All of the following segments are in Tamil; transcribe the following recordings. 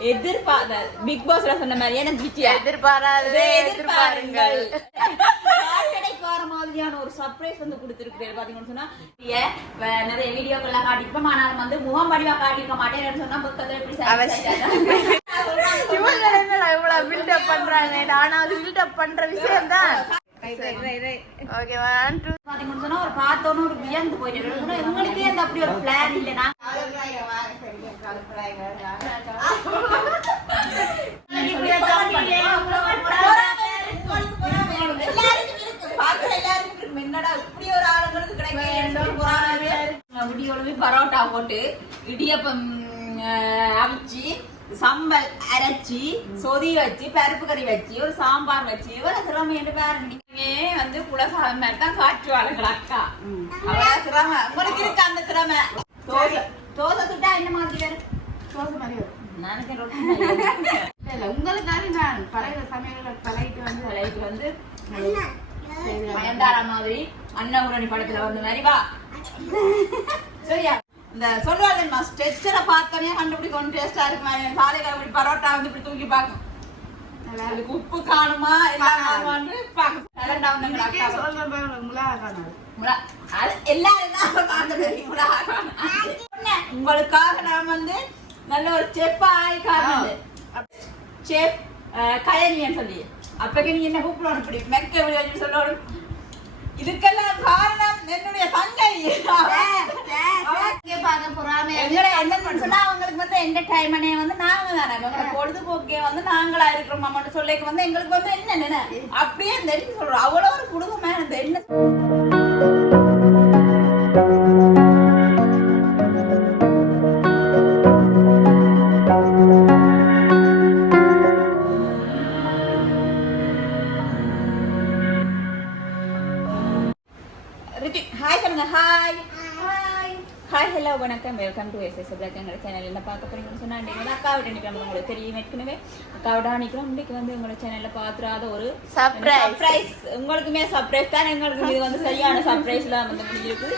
பிக் பாஸ்ல சொன்ன மாதிரி எனக்கு எதிர்பாராததே எதிர்பாருங்கள். கடைக்கு வர மாதிரியான ஒரு சர்ப்ரைஸ் வந்து கொடுத்திருக்கிறேன். பாத்தீங்கன்னு சொன்னா நிறைய வீடியோக்கெல்லாம் காட்டிருப்போம். ஆனாலும் வந்து முகம் வடிவா காட்டிருக்க மாட்டேன்னு சொன்னா புத்தகத்தை எப்படி பில்டப் பண்றாங்க. ஆனா அது பில்டப் பண்ற விஷயம் தான். ஒரு பார்த்தோன்னு ஒரு வியந்து போயிட்டு உங்களுக்கே அந்த அப்படி ஒரு பிளான் இல்லைன்னா பரோட்டா போட்டு இடியப்பம் அவிச்சு சம்பல் அரைச்சி சொதி வச்சு பருப்பு கறி வச்சு ஒரு சாம்பார் வச்சு இவ்வளவு சிரமம் என்று பாருங்க. வந்து குலசாதம் மாதிரி தான் காட்டுவாளுங்க அக்கா. அவ்வளவு சிரமம் உங்களுக்கு இருக்கு அந்த திறமை. தோசை சுட்டா என்ன மாதிரி வரும்? தோசை மாதிரி வரும். உங்களுக்காக நான் பழைய சமையல பழகிட்டு வந்து பயந்தார மாதிரி அண்ணாபுரணி படத்துல வந்து மாதிரி வா சரியா. இந்த சொல்லுவாங்க ஸ்ட்ரெச்சரை பார்த்தோன்னே கண்டுபிடிக்கணும் டேஸ்டா இருக்குமா சாலையில இப்படி பரோட்டா வந்து இப்படி தூக்கி பார்க்கும். அதுக்கு உப்பு காணுமா எல்லாம் காணுமான்னு பார்க்க உங்களுக்காக நான் வந்து நல்ல ஒரு செப்பா ஆயிக்காரு செப் கயனியன்னு சொல்லி அப்பக்கு நீ என்ன கூப்பிடணும் இப்படி மெக்க எப்படி சொல்லணும். இதுக்கெல்லாம் காரணம் என்னுடைய தங்கை. அவங்களுக்கு வந்து என்டர்டைன்மெண்டே வந்து நாங்க தானே பொழுதுபோக்கே வந்து நாங்களா இருக்கிறோம் அம்மாட்டு சொல்லிக்கு வந்து எங்களுக்கு வந்து என்ன அப்படியே தெரிஞ்சு சொல்றோம். அவ்வளவு ஒரு குடும்பமே அந்த என்ன ஹாய் சொல்லுங்க. ஹாய் ஹலோ வணக்கம், வெல்கம் டு எஸ்எஸ் பிளாக். எங்களோட சேனல் என்ன பார்க்க போறீங்கன்னு சொன்னா அக்காவோட நினைக்கிறோம். உங்களுக்கு தெரியும் ஏற்கனவே அக்காவோட நினைக்கிறோம். இன்னைக்கு வந்து எங்களோட சேனல்ல பாத்துறாத ஒரு சர்ப்ரைஸ். உங்களுக்குமே சர்ப்ரைஸ் தான், எங்களுக்கு இது வந்து சரியான சர்ப்ரைஸ்ல வந்து முடிஞ்சிருக்கு.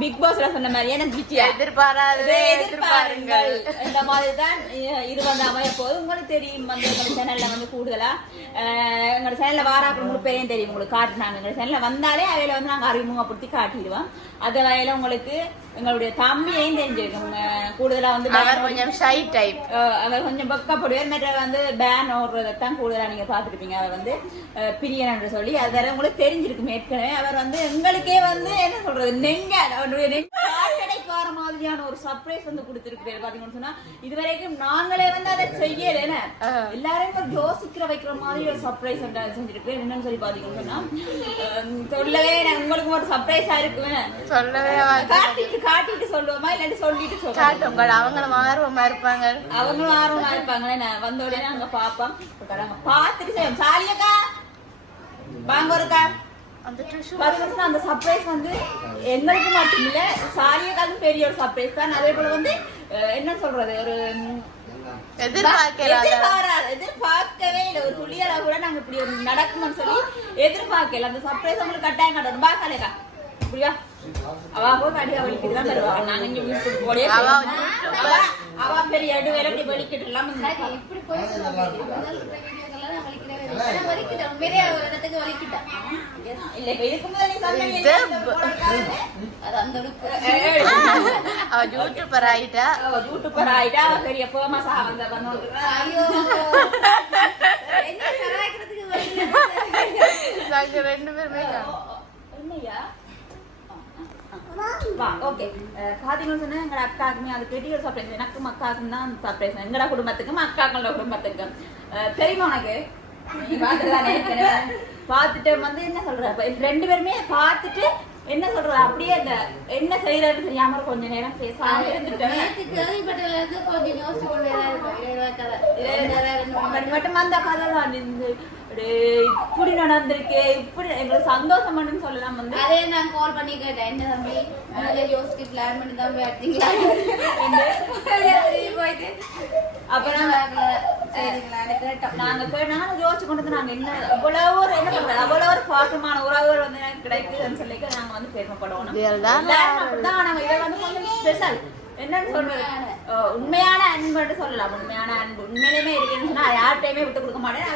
பிக் பாஸ்ல சொன்ன மாதிரி எனக்கு எதிர்பாராததே எதிர்பாருங்கள். இந்த மாதிரி தான் இது வந்து அமைய போது. உங்களுக்கு தெரியும் வந்து எங்களோட சேனல்ல வந்து கூடுதலா எங்களோட சேனல்ல வாராக்கள் உங்களுக்கு பெரிய தெரியும். உங்களுக்கு காட்டுனாங்க எங்களோட சேனல்ல வந்தாலே அவையில வந்து நாங்க அறிமுகப்படுத்தி காட்டிடுவோம். அது வகையில உங்களுக்கு எங்களுடைய தம்பியையும் தெரிஞ்சிருக்கும். கூடுதலா வந்து கொஞ்சம் ஷை டைப், அவர் கொஞ்சம் பக்கப்படுவார். மற்ற வந்து பேன் ஓடுறதான் கூடுதலா நீங்க பாத்துருப்பீங்க. அவர் வந்து பிரியன் என்று சொல்லி அது வேற உங்களுக்கு தெரிஞ்சிருக்கும் ஏற்கனவே. அவர் வந்து எங்களுக்கே வந்து என்ன சொல்றது கடைக்கு வர மாதிரியான ஒரு சர்ப்ரைஸ் வந்து கொடுத்திருக்கிறார். பாத்தீங்கன்னு சொன்னா இதுவரைக்கும் நாங்களே வந்து அதை செய்யல. எல்லாரும் யோசிக்கிற வைக்கிற மாதிரி ஒரு சர்ப்ரைஸ் செஞ்சிருக்கேன். என்னன்னு சொல்லி பாத்தீங்கன்னு சொன்னா சொல்லவே உங்களுக்கு ஒரு சர்ப்ரைஸா இருக்குன்னு சொல்லவே காட்டிட்டு சொல்லுவோமா இல்லாட்டி சொல்லிட்டு சொல்லுவோம். அவங்களும் ஆர்வமா இருப்பாங்க. நான் வந்த உடனே அங்க பாப்போம் பாத்துட்டு செய்வோம். சாலியக்கா வாங்க ஒருக்கா. அந்த சர்ப்ரைஸ் வந்து எங்களுக்கு மட்டும் இல்ல, சாலியக்காலும் பெரிய ஒரு சர்ப்ரைஸ் தான். அதே போல வந்து என்ன சொல்றது ஒரு எதிர்பார்க்கவே இல்லை. ஒரு துளியலா கூட நாங்க இப்படி ஒரு நடக்கும்னு சொல்லி எதிர்பார்க்கல. அந்த சர்ப்ரைஸ் உங்களுக்கு கட்டாயம் காட்டணும். பாக்காலேக்கா அப்படியா அவ போய் அடி வலிக்கிட்டுதான் தருவாங்க. நாங்க இங்க வீட்டுக்கு போடே அவ பெரிய அடி வேற இப்படி வலிக்கிட்டு எல்லாம் இப்படி போய் யூடியூபர் ஆயிட்டா பெரிய ஃபேமஸ் ரெண்டு பேருமே என்னையா ஓகே பாத்தீங்கன்னு சொன்னா எங்க அக்காக்குமே அது பெரிய ஒரு சர்ப்ரைஸ். எனக்கும் அக்காக்கும் தான் சர்ப்ரைஸ். எங்கட குடும்பத்துக்கும் அக்காக்களோட குடும்பத்துக்கும் தெரியுமா உனக்கு? பாத்துட்டு வந்து என்ன சொல்ற ரெண்டு பேருமே பாத்துட்டு என்ன சொல்ற அப்படியே அந்த என்ன செய்யறது தெரியாம கொஞ்ச நேரம் பேசாம மட்டும் அந்த கதை தான் இப்படி நடந்திருக்கு. இப்படி எங்களுக்கு சந்தோஷம் பண்ணுன்னு சொல்லலாம். வந்து அதே நான் கால் பண்ணி கேட்டேன், என்ன தம்பி யோசிச்சு பிளான் பண்ணி தான் போயிட்டீங்களா போயிட்டு அப்புறம் நானும் யோசிச்சு கொண்டு நாங்க என்ன அவ்வளவு ஒரு என்ன பண்றது அவ்வளவு ஒரு பாசமான உறவுகள் வந்து எனக்கு கிடைக்குதுன்னு சொல்லி நாங்க வந்து பெருமைப்படுவோம். அப்படிதான் நாங்க இதை வந்து கொஞ்சம் ஸ்பெஷல் என்னன்னு சொல்றது உண்மையான அன்புன்னு சொல்லலாம். உண்மையான அன்பு உண்மையிலுமே இருக்குன்னு சொன்னா யார்கிட்டயுமே விட்டு கொடுக்க மாட்டேன்.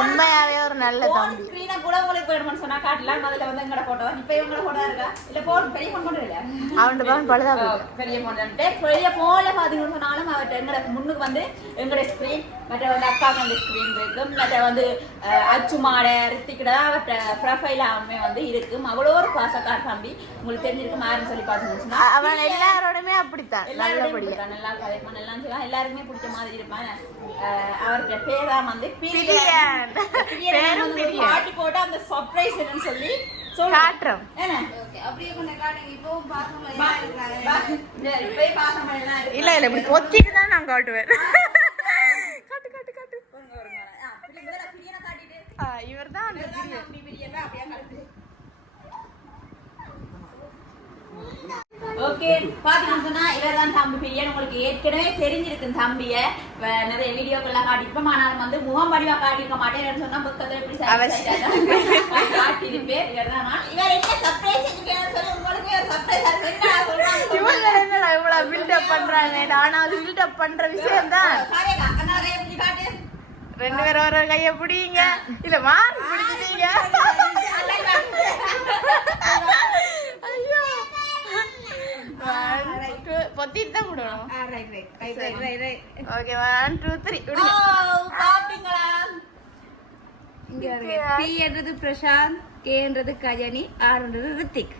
உண்மையாவே ஒரு நல்ல தம்பி. ஸ்கிரீனை கூட உங்களுக்கு வேணும்னு சொன்னா காட்டலாம். அதுல வந்து எங்கட போட்டோ இப்ப இவங்கள போட்டோ இருக்கா இல்ல போன் பெரிய போன் கொண்டு இல்லையா அவன் போன் பழுதா பெரிய போன் பெரிய போன்ல பாத்தீங்கன்னு சொன்னாலும் அவர்கிட்ட எங்கட முன்னுக்கு வந்து எங்கட ஸ்கிரீன் மற்ற வந்து அக்கா கண்ட ஸ்கிரீன் இருக்கும். மற்ற வந்து அச்சுமாட ரித்திக்கிட அவர்கிட்ட ப்ரொஃபைலாமே வந்து இருக்கும். அவ்வளோ ஒரு பாசக்கார தம்பி. உங்களுக்கு தெரிஞ்சிருக்கும் யாருன்னு சொல்லி பார்த்தீங்கன்னா அவன் எல்லாரோடமே அப்படித்தான். நல்லா கதைப்பான் எல்லாம் செய்வான். எல்லாருக்குமே பிடிச்ச மாதிரி இருப்பான். அவருடைய பேரா வந்து பாட்டி போட்டு அந்த சர்ப்ரைஸ் என்னன்னு சொல்லி காட்டுறோம். அப்படியே கொஞ்சம் காட்டுங்க. இப்பவும் இல்ல இல்ல இப்படி பொத்திட்டு தான் நான் காட்டுவேன். காட்டு காட்டு காட்டு. இவர் தான் அந்த ஓகே பாத்தீங்கன்னு சொன்னா இவர்தான் தம்பி பிரியன். உங்களுக்கு ஏற்கனவே தெரிஞ்சிருக்கு தம்பிய நிறைய வீடியோக்கெல்லாம் காட்டிருப்போம். ஆனாலும் வந்து முகம் வடிவா காட்டிருக்க மாட்டேன்னு சொன்னா புத்தகத்தை எப்படி காட்டிருப்பேன். இவர்தான் இவர் என்ன சர்ப்ரைஸ் சொல்லி உங்களுக்கு இவ்வளவு பில்டப் பண்றாங்க. ஆனா அது பில்டப் பண்ற விஷயம் தான். ரெண்டு பேரும் ஒரு கைய பிடிங்க இல்ல மாறி பிடிச்சிட்டீங்க. பொத்திட்டு தான் விடணும். ஓகே 1 2 3 பாப்பீங்களா? பி என்றது பிரசாந்த், கே என்றது கஜனி, ஆர் என்றது ரித்திக்,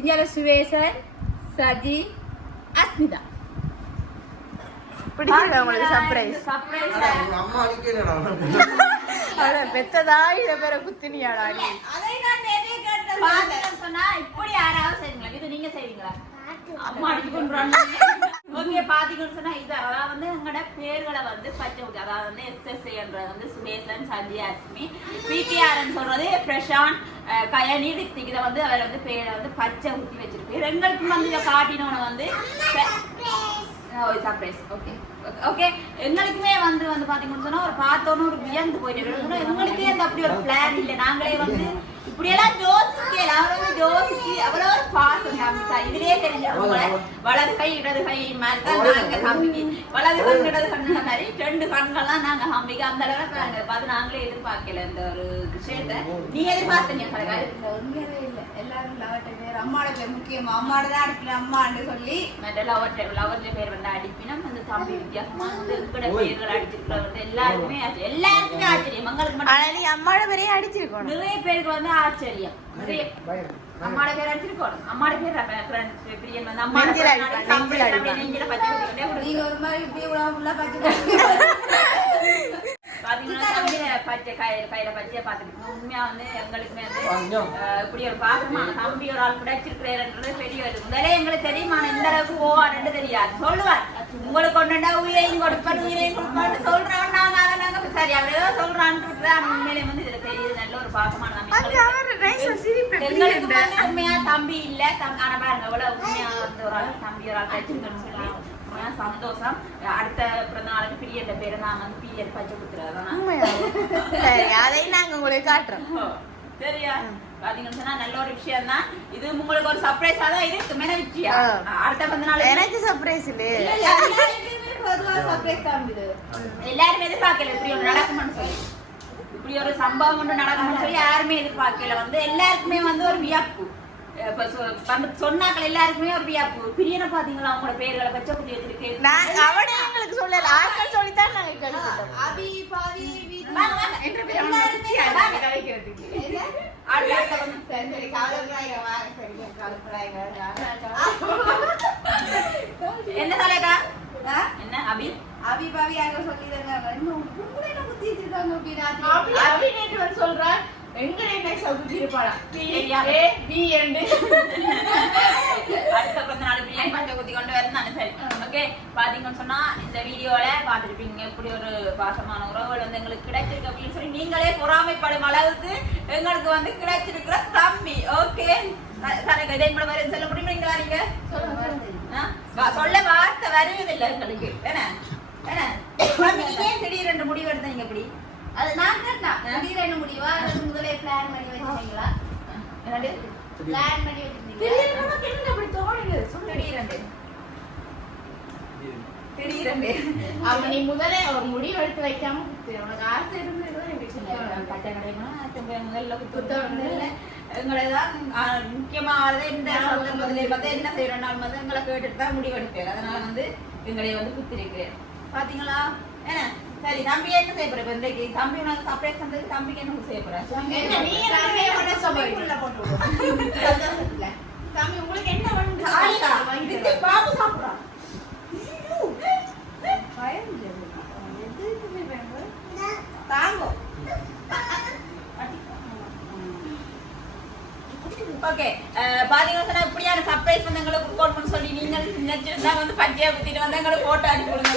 இங்க சுவேசன், சஜி, அஸ்மிதா. பிடிச்சிருக்கா உங்களுக்கு சர்ப்ரைஸ்? அம்மா அடிக்கலடா. அட பெத்ததா இத பேர குத்தினியாடா நீ? அதை நான் நேரே கேட்டேன். பாத்தேன்னு சொன்னா இப்படி யாராவது செய்வீங்களா? இது நீங்க செய்வீங்களா? அம்மா அடிச்சு கொன்றாங்க. ஓகே பாத்தீங்கன்னு சொன்னா இது அதாவது வந்து எங்கட பேர்களை வந்து பச்சை ஊத்தி அதாவது வந்து எஸ்எஸ்ஏ என்றது வந்து சுவேசன், சஜி, அஸ்மி, பிடிஆர்ன்னு சொல்றது பிரசாந்த், கயனி, ரித்திக். இதை வந்து அவர் வந்து பேரை வந்து பச்சை ஊத்தி வச்சிருக்கு. எங்களுக்கு வந்து இதை காட்டினோன்னு வந்து சர்ப்ரைஸ். ஓகே ஓகே எங்களுக்குமே வந்து பாத்தீங்கன்னு சொன்னா ஒரு பார்த்தோன்னு ஒரு வியந்து போயிட்டு எங்களுக்கே அந்த அப்படி ஒரு பிளான் இல்லை. நாங்களே வந்து இப்படியெல்லாம் யோசிக்கல. அவரை யோசிச்சு அவ்வளோ ஒரு பாசம் காமிச்சா இதுலயே தெரிஞ்சவங்கள வலது கை இடது கை மாதிரி தான் நாங்க காமிக்கி வலது கண் இடது கண்ணு மாதிரி 2 கண்கள்லாம் நாங்க காமிக்க அந்த அளவுக்கு பார்த்து நாங்களே எதிர்பார்க்கல இந்த ஒரு விஷயத்த. நீ எதிர்பார்த்தீங்க உண்மையாவே இல்லை. எல்லாரும் லவர்ட்ட பேர் அம்மாவோட பேர் முக்கியமா அம்மாவோட தான் அடிக்கல அம்மான்னு சொல்லி மற்ற லவர்ல பேர் வந்து அடிப்பினா வந்து தம்பி வித்தியாசமா வந்து எங்கட பேர்கள் அடிச்சிருக்கிற வந்து எல்லாருக்குமே ஆச்சரியம். மங்களுக்கு மட்டும் நீ அம்மாவோட பேரையே அடிச்சிருக்கோம். நிறைய பேருக்கு வந்து ஆச்சரியம். நிறைய அம்மாவோட பேர் அடிச்சிருக்கோம். அம்மாவோட பேர் பிரியன் வந்து அம்மா நெஞ்சில பச்சை நீங்க ஒரு மாதிரி இப்படி உலகமுள்ள பச்சை பாத்தீங்கன்னா பச்சை கையில பச்சையா பாத்துருக்கோம். உண்மையா வந்து எங்களுக்குமே வந்து இப்படி ஒரு பாசமான தம்பி ஒரு ஆள் கிடைச்சிருக்கிறேன்றது பெரிய முதலே எங்களுக்கு தெரியுமா இந்த அளவுக்கு ஓவான்னு தெரியாது. சொல்லுவார் உங்களுக்கு கொண்டுண்டா உயிரையும் கொடுப்பான் உயிரையும் கொடுப்பான்னு சொல்றோம். நாங்க அதை நாங்க சரி அவர் ஏதோ சொல்றான்னு உண்மையிலே வந்து இதுல தெரியுது. நல்ல ஒரு பாசமான எங்களுக்கு வந்து உண்மையா தம்பி இல்ல. ஆனா பாருங்க எவ்வளவு உண்மையா வந்து ஒரு ஆள் தம்பி ஒரு ஆள் கிடைச்சிருக்கேன்னு சொல்லி சந்தோஷம். அடுத்த பிறந்த நாளுக்கு பிரியன்ற பேரை நான் வந்து பிரியர் பச்சை குத்துறேன். அதையும் நாங்க உங்களுக்கு காட்டுறோம். சரியா பாத்தீங்கன்னு சொன்னா நல்ல ஒரு விஷயம் தான். இது உங்களுக்கு ஒரு சர்ப்ரைஸா தான் இருக்கு. மேல விஷயம் அடுத்த பிறந்த நாள் எனக்கு சர்ப்ரைஸ் இல்ல. பொதுவா சர்ப்ரைஸ் தான் இது. எல்லாருமே எதிர்பார்க்கல இப்படி ஒன்று நடக்கும்னு சொல்லி. இப்படி ஒரு சம்பவம் ஒன்று நடக்கும்னு சொல்லி யாருமே எதிர்பார்க்கல. வந்து எல்லாருக்குமே வந்து ஒரு வியப்பு. சொன்னாக்கள் எல்லாருக்குமே ஒரு வியப்பு. பிரியனை பாத்தீங்களா அவங்களோட பேர்களை பச்சை குத்தி வச்சிருக்கேன். அவனே எங்களுக்கு சொல்லல. ஆட்கள் சொல்லித்தான் நாங்க கேள்விப்பட்டோம். அபி பாவி என்ற பேர் என்ன தலைக்கா என்ன அபி அபி பாவி ஆக சொல்லிடுறாங்க. இன்னும் குத்தி வச்சிருக்காங்க. அபி நேற்று சொல்றான் எங்க சவுதி இருப்பாளா அடுத்த கொஞ்ச நாள் பிரியாணி பஞ்ச குத்தி கொண்டு வரணும். சரி ஓகே பாத்தீங்கன்னு சொன்னா இந்த வீடியோல பாத்துருப்பீங்க இப்படி ஒரு பாசமான உறவுகள் வந்து எங்களுக்கு கிடைச்சிருக்கு அப்படின்னு சொல்லி நீங்களே பொறாமைப்படும் அளவுக்கு எங்களுக்கு வந்து கிடைச்சிருக்கிற தம்பி. ஓகே இதே கூட வர சொல்ல முடியுமா? நீங்க வரீங்க சொல்ல வார்த்தை வருவதில்லை எங்களுக்கு. ஏன் திடீரென்று முடிவு எடுத்தீங்க இப்படி? அது நான் கேட்டேன். திடீரென முடிவா முதலே பிளான் பண்ணி வச்சிருக்கீங்களா? பிளான் பண்ணி வச்சிருந்தீங்க. திடீர்னு உனக்கு என்ன அப்படி தோணுது? சொல்லு. திடீரெண்டு அப்ப நீ முதல்ல ஒரு முடிவு எடுத்து வைக்காம குத்து. உனக்கு ஆசை இருந்ததுதான் இப்படி சொல்லுவாங்க. பச்சை கடைமா முதல்ல குத்துறதுல எங்களதான் முக்கியமானது இந்த முதல்ல பார்த்து என்ன செய்யறோம் வந்து எங்களை கேட்டுட்டு தான் முடிவெடுப்பேன். அதனால வந்து எங்களை வந்து குத்திருக்கிறேன். பாத்தீங்களா? என்ன சரி தம்பி என்ன செய்ய போற? இன்றைக்கு தம்பி உனக்கு சர்ப்ரைஸ் பண்றதுக்கு தம்பிக்கு என்ன செய்ய போற? என்ன நீங்க தம்பியை மட்டும் சொல்லுங்க. போட்டு விடுவோம். சந்தோஷத்துல. தம்பி உங்களுக்கு என்ன வேணும்? ஆளிக்கா, இதுக்கு பாபு சாப்பிடுறான். பயம் இல்லை. எதுக்குமே வேணும். தாங்கோ. ஓகே பாத்தீங்கன்னா இப்படியான சர்ப்ரைஸ் வந்து எங்களுக்கு கொடுக்கணும்னு சொல்லி நீங்க நினைச்சிருந்தா வந்து பச்சையா குத்திட்டு வந்து எங்களுக்கு போட்டோ அனுப்பி கொடுங்க.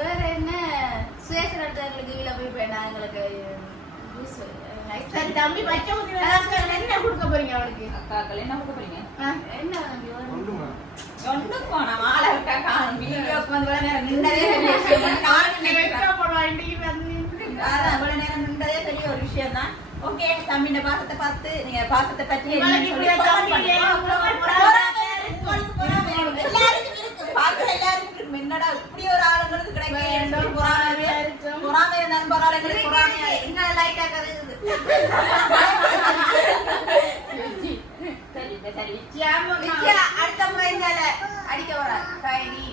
வேற என்ன சுயேசன் எடுத்தவங்களுக்கு வீல போய் வேண்டாம் எங்களுக்கு சரி தம்பி பச்சை ஊத்தி வேணாம். என்ன கொடுக்க போறீங்க அவளுக்கு? அக்காக்கள் என்ன கொடுக்க போறீங்க? என்ன ஒண்ணும் போனா மாலை இருக்கா காணும் வீடியோக்கு வந்து நேரம் நின்றதே பெரிய விஷயம். அதான் இவ்வளவு நேரம் நின்றதே பெரிய ஒரு விஷயம் தான். ஓகே தம்பியோட பாசத்தை பார்த்து நீங்க பாசத்தை பற்றி எல்லாருக்கும் இருக்கு. என்னடா இப்படி ஒரு ஆளுங்களுக்கு கிடைக்கும் பொறாமை இருந்தாலும் பரவாயில்ல. பொறாமை என்ன லைட்டா கருது. சரி சரி வித்யா அடுத்த முறை இருந்தால அடிக்க வர சரி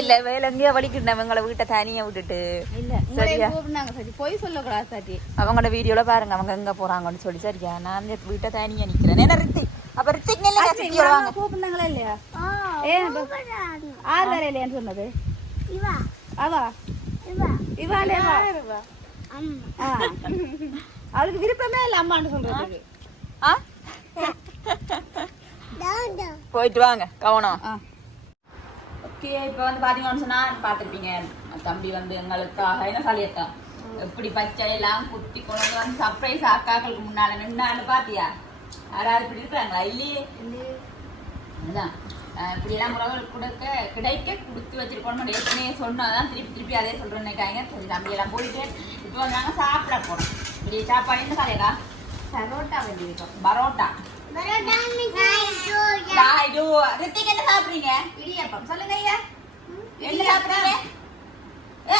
இல்ல வேலை எங்கேயோ வலிக்கிட்டவங்களை வீட்டை தனியா விட்டுட்டு சரியா போய் சொல்லக்கூடாது சாட்டி அவங்களோட வீடியோல பாருங்க அவங்க எங்க போறாங்கன்னு சொல்லி சரியா நான் வீட்டை தனியா நிக்கிறேன். என்ன ரித்திக் அப்ப ரித்திக் நில்லுங்க கூப்பிடுனாங்களா இல்லையா? ஆறு வேற இல்லையான்னு சொன்னது அவா இவாலேவா அவளுக்கு விருப்பமே இல்லை அம்மான்னு சொல்றதுக்கு. போயிட்டு வாங்க கவனம். ஓகே இப்போ வந்து பாத்தீங்கன்னு சொன்னா பார்த்துருப்பீங்க தம்பி வந்து எங்களுக்காக என்ன சொல்லியிருக்கா எப்படி பச்சை எல்லாம் குத்தி கொண்டு வந்து சர்ப்ரைஸ் அக்காக்களுக்கு முன்னால நின்னான்னு பாத்தியா? யாராவது இப்படி இருக்கிறாங்களா? இல்லையே. அதுதான் இப்படி எல்லாம் உறவுகளுக்கு கொடுக்க கிடைக்க கொடுத்து வச்சிருக்கோம்னு ஏற்கனவே சொன்னாதான் திருப்பி திருப்பி அதே சொல்றேன்னு நினைக்காங்க. சரி தம்பி எல்லாம் போயிட்டு இப்போ வந்து நாங்கள் சாப்பிட போறோம். இப்படி சாப்பாடு என்ன கலையக்கா? பரோட்டா வேண்டியிருக்கோம். பரோட்டா. ரித்திக் என்ன சாப்பிடுறீங்க? இடியாப்பம் சொல்லுங்க ஐயா. என்ன சாப்பிடுறீங்க?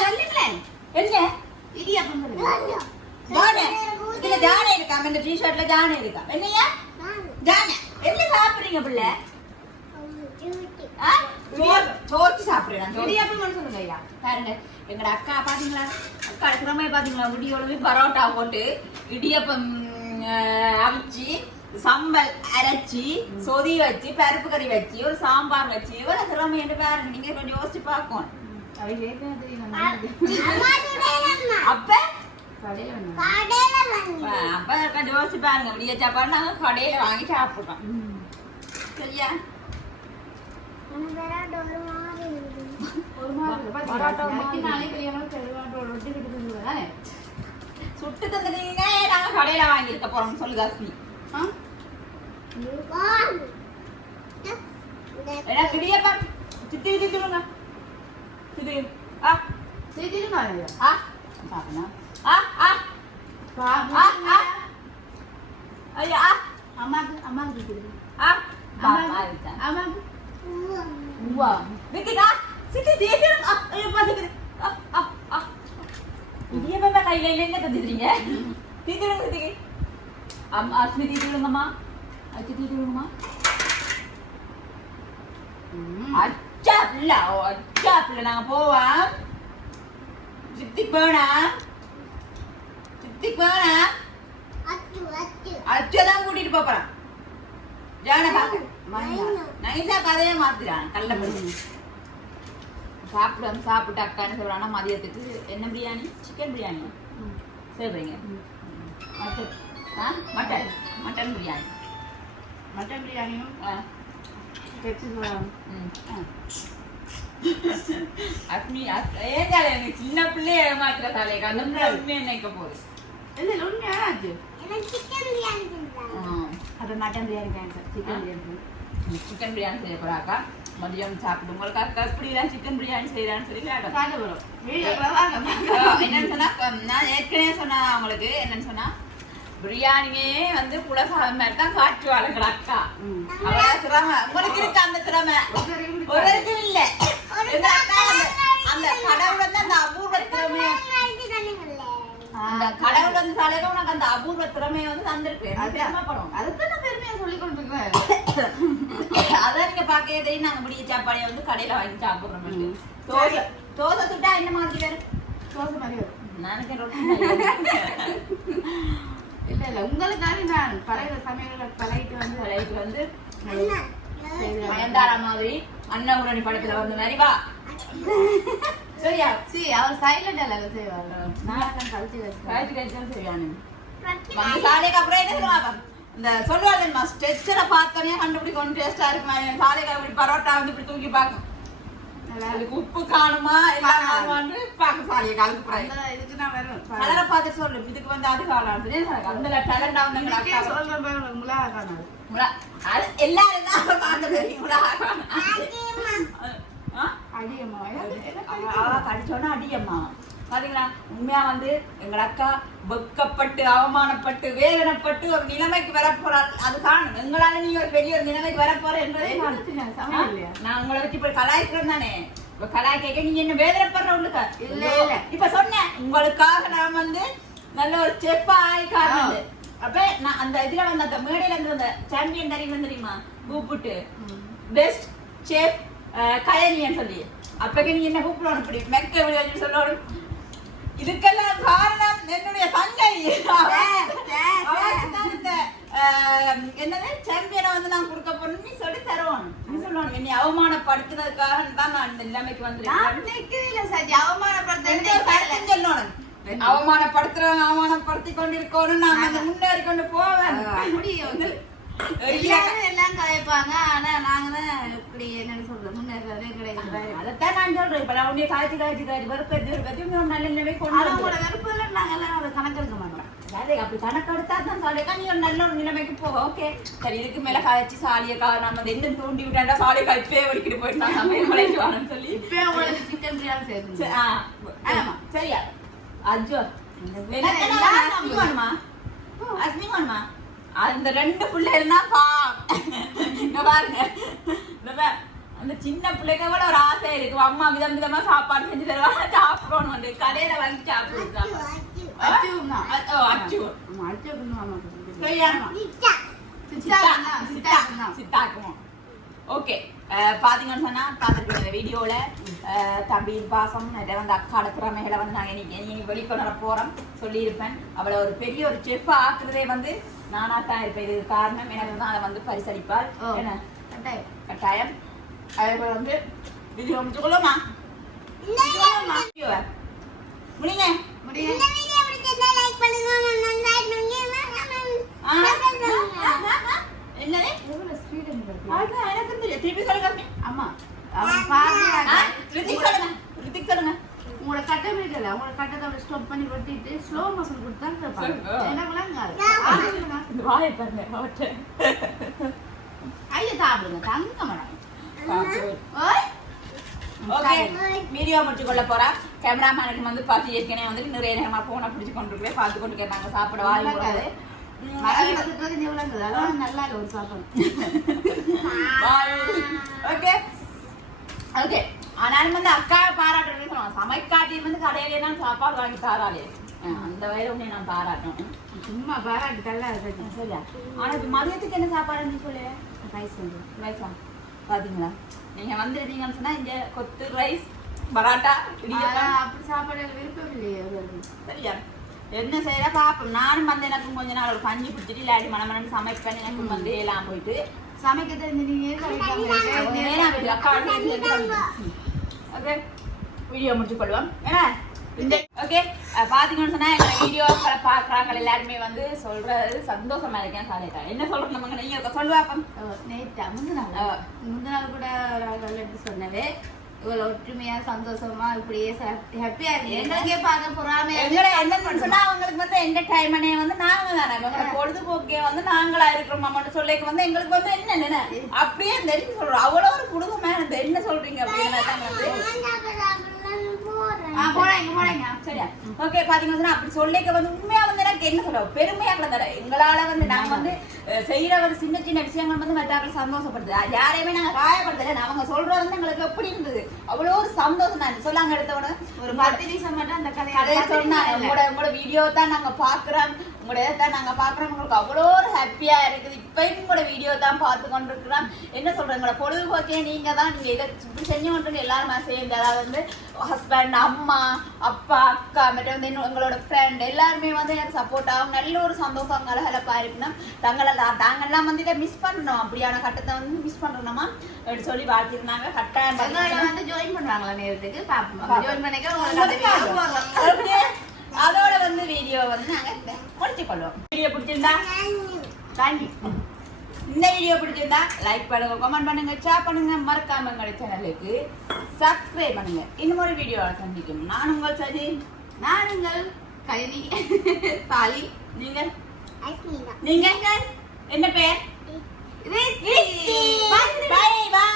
சொல்லுங்களேன். என்ன இடியாப்பம் சொல்லுங்க. ஜானே இதுல ஜானே இருக்கா? இந்த டி-ஷர்ட்ல ஜானே இருக்கா? என்னையா ஜானே என்ன சாப்பிடுறீங்க பிள்ளை? சோறு சாப்பிடுறேன். இடியாப்பம் சொல்லுங்க ஐயா. பாருங்க எங்கட அக்கா பாத்தீங்களா? அக்கா திறமையை பாத்தீங்களா? முடியோட பரோட்டா போட்டு இடியப்பம் அவிச்சு சம்பல் அரைச்சி சொதி வச்சு பருப்பு கறி வச்சு ஒரு சாம்பார் வச்சு இவ்வளவு திறமை என்று பாருங்க. நீங்க கொஞ்சம் யோசிச்சு பார்க்கணும். அப்ப அப்ப கொஞ்சம் யோசிச்சு பாருங்க. விடிய சாப்பாடு நாங்க கடையில வாங்கி சாப்பிடுறோம். சரியா? சுட்டு தந்துட்டீங்க நாங்க கடையில வாங்கியிருக்க போறோம் சொல்லுங்க அஸ்மி. இடியப்பம் சித்தி சொல்லுங்க. சித்தி இடியப்பம் கையில இல்லைங்க தந்துடுறீங்க. தீத்துடுங்க சித்திக்கு. அஸ்மி தீத்துடுங்கம்மா. அச்சு தீத்துடுங்கம்மா. அச்சா பிள்ளை அச்சா பிள்ளை நாங்க போவோம். சித்திக்கு வேணா சித்திக்கு வேணா அச்சுதான் கூட்டிட்டு போறான். ஜான பாக்க நைசா கதையே மாத்திரான். கள்ள பண்ணி சாப்பிட்டு அக்கா என்ன சொல்றாங்கன்னா மதியத்துக்கு என்ன பிரியாணி சிக்கன் பிரியாணி சொல்றீங்க மட்டன் பிரியாணி மட்டன் பிரியாணியும் சின்ன பிள்ளைய ஏமாத்துற தலைக்கு அந்த உண்மையை நினைக்க போகுது உண்மையாச்சு அது மட்டன் பிரியாணி சிக்கன் பிரியாணி செய்ய போறாக்கா மதியம் சாப்பிட்டு உங்களுக்கு அக்கா இப்படிலாம் சிக்கன் பிரியாணி செய்யறான்னு சொல்லி என்னன்னு சொன்னா நான் ஏற்கனவே சொன்னா அவங்களுக்கு என்னன்னு சொன்னா பிரியாணியே வந்து குலசாதம் மாதிரி தான் காட்டுவாளுங்க அக்கா அவளா திறமை உங்களுக்கு இருக்கு அந்த திறமை ஒரு இல்ல அந்த கடவுள் வந்து அந்த அபூர்வ திறமைய அந்த கடவுள் வந்து தலையில உனக்கு அந்த அபூர்வ திறமையை வந்து தந்திருக்கு பெருமைப்படும் அதுதான் நான் பெருமையா சொல்லி கொண்டிருக்கிறேன் அதான் நீங்க பாக்கிறதே நாங்க பிடிக்க சாப்பாடையை வந்து கடையில வாங்கி சாப்பிடுறோம் தோசை சுட்டா என்ன மாதிரி வரும் தோசை மாதிரி வரும் நானுக்கு இல்ல இல்ல உங்களுக்காக நான் பழைய சமையல பழகிட்டு வந்து பயந்தாரா மாதிரி அண்ணாபுரணி படத்துல வந்த மாதிரி வா சரியா அவர் சைலண்ட் அல்ல செய்வாங்க நான் கழிச்சு செய்வானு வந்து சாலைக்கு அப்புறம் என்ன சொல்லுவாங்க இந்த சொல்லுவாங்க ஸ்ட்ரெச்சரை பார்த்தோன்னே கண்டுபிடிக்கணும் டேஸ்டா இருக்குமா சாலைக்கு அப்படி பரோட்டா வந்து இப்படி தூக்கி பார்க்கும் அதுக்கு உப்பு காணுமா எல்லாம் காணுமான்னு பார்க்க சாலையை கலந்து இதுக்கு நான் வரும் கலரை பார்த்து சொல்லு இதுக்கு வந்து அது காணும் அந்த டேலண்டா வந்து எல்லாரும் தான் பார்க்க தெரியும் கடிச்சோன்னா அடியம்மா பாத்தீங்களா உண்மையா வந்து எங்க அக்கா வெக்கப்பட்டு அவமானப்பட்டு வேதனைப்பட்டு ஒரு நிலைமைக்கு வரப்போறாள் அது காணும் எங்களால நீ ஒரு பெரிய ஒரு நிலைமைக்கு வரப்போற என்பதை நான் உங்களை வச்சு இப்ப கலாய்க்கிறேன் தானே இப்ப கலாய்க்க நீங்க என்ன வேதனைப்படுற உள்ளுக்கா இல்ல இல்ல இப்ப சொன்னேன் உங்களுக்காக நான் வந்து நல்ல ஒரு செப்பா ஆயிக்காரு அப்ப நான் அந்த இதுல வந்து அந்த மேடையில இருந்து அந்த சாம்பியன் தெரியுமா கூப்பிட்டு பெஸ்ட் செஃப் கயனியன்னு சொல்லி அப்பக்கு நீ என்ன கூப்பிடணும் இப்படி மெக்க விளையாட்டு சொல்லணும் இதுக்கெல்லாம் காரணம் என்னுடைய தங்கை என்னது சாம்பியனை வந்து நான் கொடுக்க போறேன்னு நீ சொல்லி தருவான் நீ சொல்லணும் என்னை அவமானப்படுத்தினதுக்காக தான் நான் இந்த நிலைமைக்கு வந்துருக்கேன் சொல்லணும் அவமானப்படுத்தி கொண்டிருக்கோம் நான் அந்த முன்னேறி கொண்டு போவேன் எல்லாம் கலைப்பாங்க ஆனா நாங்க தான் இப்படி என்னன்னு சொல்றது முன்னேறதே கிடையாது அதைத்தான் நான் சொல்றேன் இப்ப நான் காய்ச்சி வெறுப்பத்தி நல்ல நிலைமை கொண்டு வெறுப்புல நாங்க எல்லாம் அதை கணக்கெடுக்க மாட்டோம் அப்படி கணக்கு எடுத்தா தான் சொல்றேன் நீ ஒரு நல்ல ஒரு நிலைமைக்கு போ ஓகே சரி இதுக்கு மேல காய்ச்சி சாலியை நம்ம எந்த தூண்டி விட்டாண்டா சாலியை கழிப்பே வடிக்கிட்டு போயிட்டு நான் சமையல் மலைக்கு வாங்கன்னு சொல்லி இப்ப உங்களுக்கு சிக்கன் பிரியாணி செய்யுது ஆமா சரியா அஜோ வேணுமா அந்த ரெண்டு பிள்ளைகள்னா பாருங்க அந்த சின்ன பிள்ளைங்க கூட ஒரு ஆசை இருக்கு அம்மா விதம் விதமா சாப்பாடு செஞ்சு தருவாங்க சாப்பிடணும் வந்து கடையில வாங்கி சாப்பிடுறாங்க சித்தாக்குவோம் ஓகே பாத்தீங்கன்னு சொன்னா பார்த்துருக்கீங்க இந்த வீடியோல தம்பி பாசம் வந்து அக்காட திறமைகளை வந்து நாங்க இன்னைக்கு வெளிக்கொணர போறோம் சொல்லியிருப்பேன் அவளை ஒரு பெரிய ஒரு செஃப் ஆக்குறதே வந்து நானா தான் இருப்பேன் இது காரணம் எனக்கு தான் அதை வந்து பரிசளிப்பாள் என்ன கட்டாயம் அதே போல வந்து வீடியோ முடிச்சுக்கொள்ளுமா முடிங்க என்னது எனக்கு தெரியும் திருப்பி சொல்லுங்க ஆமா சொல்லுங்க உங்களோட கட்டம் இருக்குல்ல உங்களோட கட்டத்தை ஸ்டாப் பண்ணி வெட்டிட்டு ஸ்லோ மோஷன் கொடுத்தா இந்த வாயை பாருங்க அவற்றை ஐயா சாப்பிடுங்க தங்க மேடம் ஓகே வீடியோ முடிச்சு கொள்ள போறா கேமராமேனுக்கு வந்து பார்த்து ஏற்கனவே வந்து நிறைய நேரமா போனை பிடிச்சு கொண்டு பார்த்து கொண்டு நாங்க சாப்பிட வாய் போடாது நல்லா இல்ல ஒரு சாப்பாடு ஓகே ஓகே ஆனாலும் வந்து அக்கா பாராட்டுறேன்னு சொல்லுவாங்க சமைக்காட்டியும் வந்து கடையிலே தான் சாப்பாடு வாங்கி தாராளே அந்த வயல உடனே நான் பாராட்டணும் சும்மா பாராட்டு தள்ளா சரியா ஆனா இப்ப மதியத்துக்கு என்ன சாப்பாடுன்னு சொல்லு ரைஸ் வந்து ரைஸா பாத்தீங்களா நீங்க வந்துருந்தீங்கன்னு சொன்னா இங்க கொத்து ரைஸ் பராட்டா அப்படி சாப்பாடு விருப்பம் இல்லையே சரியா என்ன செய்யற பாப்போம் நானும் வந்து எனக்கு கொஞ்ச நாள் ஒரு கஞ்சி பிடிச்சிட்டு இல்லாட்டி மனமனு சமைப்பேன் எனக்கு வந்து எல்லாம் போயிட்டு சமைக்க தெரிஞ்சு நீங்க அக்கா ஓகே வீடியோ முடிச்சு கொள்வோம் ஏன்னா இந்த ஓகே பாத்தீங்கன்னு சொன்னா எங்க வீடியோக்களை பாக்குறாங்க எல்லாருமே வந்து சொல்றது சந்தோஷமா இருக்கேன் சாலைக்கா என்ன சொல்றோம் நம்ம நீங்க சொல்லுவாப்பம் நேற்று முந்தின நாள் கூட ஒரு ஆள் எடுத்து சொன்னவே இவ்வளவு ஒற்றுமையா சந்தோஷமா இப்படியே ஹாப்பியா இருக்கு எங்களுக்கே பார்க்க பொறாமையா எங்களை என்ன சொன்னா அவங்களுக்கு வந்து என்டர்டைன்மெண்டே வந்து நாங்க தானே எங்களோட பொழுதுபோக்கே வந்து நாங்களா இருக்கிறோம் மட்டும் சொல்லிக்கு வந்து எங்களுக்கு வந்து என்ன அப்படியே தெரிஞ்சு சொல்றோம் அவ்வளவு ஒரு குடும்பமா என்ன சொல்றீங்க அப்படின்னு வந்து போறாங்க சரியா ஓகே பாத்தீங்கன்னா அப்படி சொல்லிக்க வந்து உண்மையா வந்து எனக்கு என்ன சொல்றோம் பெருமையா தர எங்களால வந்து நாங்க வந்து செய்யற ஒரு சின்ன சின்ன விஷயங்கள் வந்து மற்றவர்கள் சந்தோஷப்படுது யாரையுமே நாங்க காயப்படுத்தல அவங்க சொல்றது வந்து எங்களுக்கு எப்படி இருந்தது அவ்வளவு ஒரு சந்தோஷம் தான் சொல்லாங்க எடுத்தவன ஒரு 10 நிமிஷம் மட்டும் அந்த கதையை சொன்னாங்க உங்களோட வீடியோ தான் நாங்க பாக்குறோம் உங்களோட இதைத்தான் நாங்க பாக்குறோம் உங்களுக்கு அவ்வளோ ஒரு ஹாப்பியா இருக்குது இப்பயும் உங்களோட வீடியோ தான் பார்த்து கொண்டிருக்கிறோம் என்ன சொல்றேன் உங்களோட பொழுதுபோக்கே நீங்க தான் நீங்க இதை இப்படி செஞ்சு கொண்டு எல்லாருமே சேர்ந்து அதாவது வந்து ஹஸ்பண்ட் அம்மா அப்பா அக்கா மற்ற வந்து எங்களோட ஃப்ரெண்ட் எல்லாருமே வந்து எனக்கு சப்போர்ட் ஆகும் நல்ல ஒரு சந்தோஷம் கலகலப்பா இருக்கணும் நாங்கெல்லாம் வந்து இதை மிஸ் பண்ணணும் அப்படியான கட்டத்தை வந்து மிஸ் பண்ணணுமா அப்படி சொல்லி வாழ்த்திருந்தாங்க கட்டாயம் வந்து ஜாயின் பண்ணுவாங்களா நேரத்துக்கு ஜாயின் பண்ணிக்க அதோட வந்து வீடியோ வந்து நாங்க முடிச்சு கொள்வோம் வீடியோ பிடிச்சிருந்தா தேங்க்யூ இந்த வீடியோ பிடிச்சிருந்தா லைக் பண்ணுங்க கமெண்ட் பண்ணுங்க ஷேர் பண்ணுங்க மறக்காம எங்களோட சேனலுக்கு சப்ஸ்கிரைப் பண்ணுங்க இன்னும் ஒரு வீடியோவை சந்திக்கும் நான் உங்கள் சஜி நான் உங்கள் கல்வி சாலி நீங்கள் நீங்க என்ன பேர் பை பை